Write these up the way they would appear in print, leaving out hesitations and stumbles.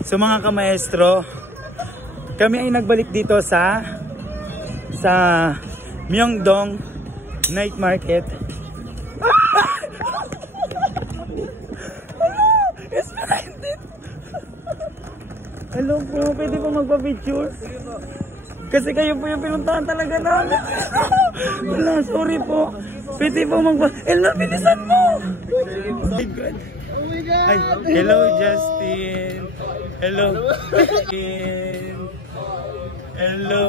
So mga kamaestro, kami ay nagbalik dito sa Myeongdong Night Market. Hello po, pwede po magpa-picture? Kasi kayo po yung pinuntahan talaga namin. Wala, sorry po. Pwede po Elna, bilisan mo! Oh my God. Ay, hello Justin. Hello. Hello.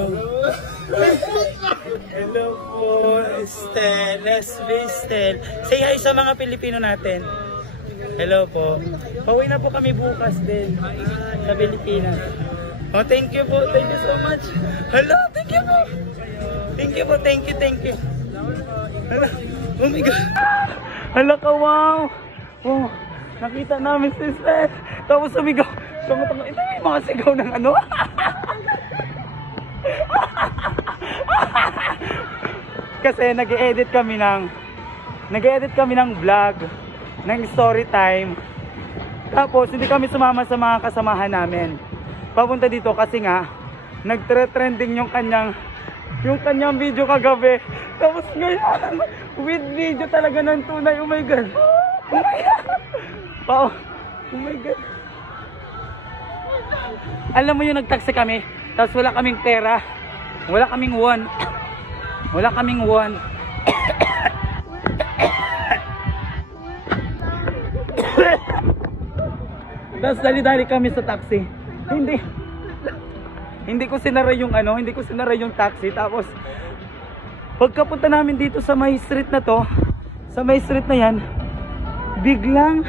Hello po, Estel. Estel. Say hi sa mga Pilipino natin. Hello po. Pauwi na po kami bukas din sa Pilipinas. Oh, thank you po. Thank you so much. Hello, thank you po. Thank you po. Thank you. Hello. Oh my God. Hello ka, wow. Oh, nakita namin si Estel. Tapos sumigaw. Ito yung mga sigaw ng ano. Kasi nag-edit kami ng vlog, ng story time. Tapos hindi kami sumama sa mga kasamahan namin papunta dito kasi nga nagtre-trending yung kanyang video kagabi. Tapos ngayon with video talaga ng tunay. Oh my God. Oh my God. Oh my God. Alam mo yung nag-taxi kami, tapos wala kaming pera, wala kaming won. Tapos dali-dali kami sa taxi. Hindi ko sinara yung taxi. Tapos pagkapunta namin dito sa may street na to, sa may street na yan, biglang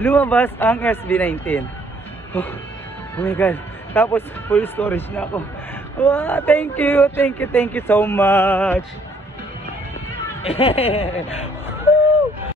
lumabas ang SB19. Oh my God. Tapos full storage na ako. Wow, thank you so much.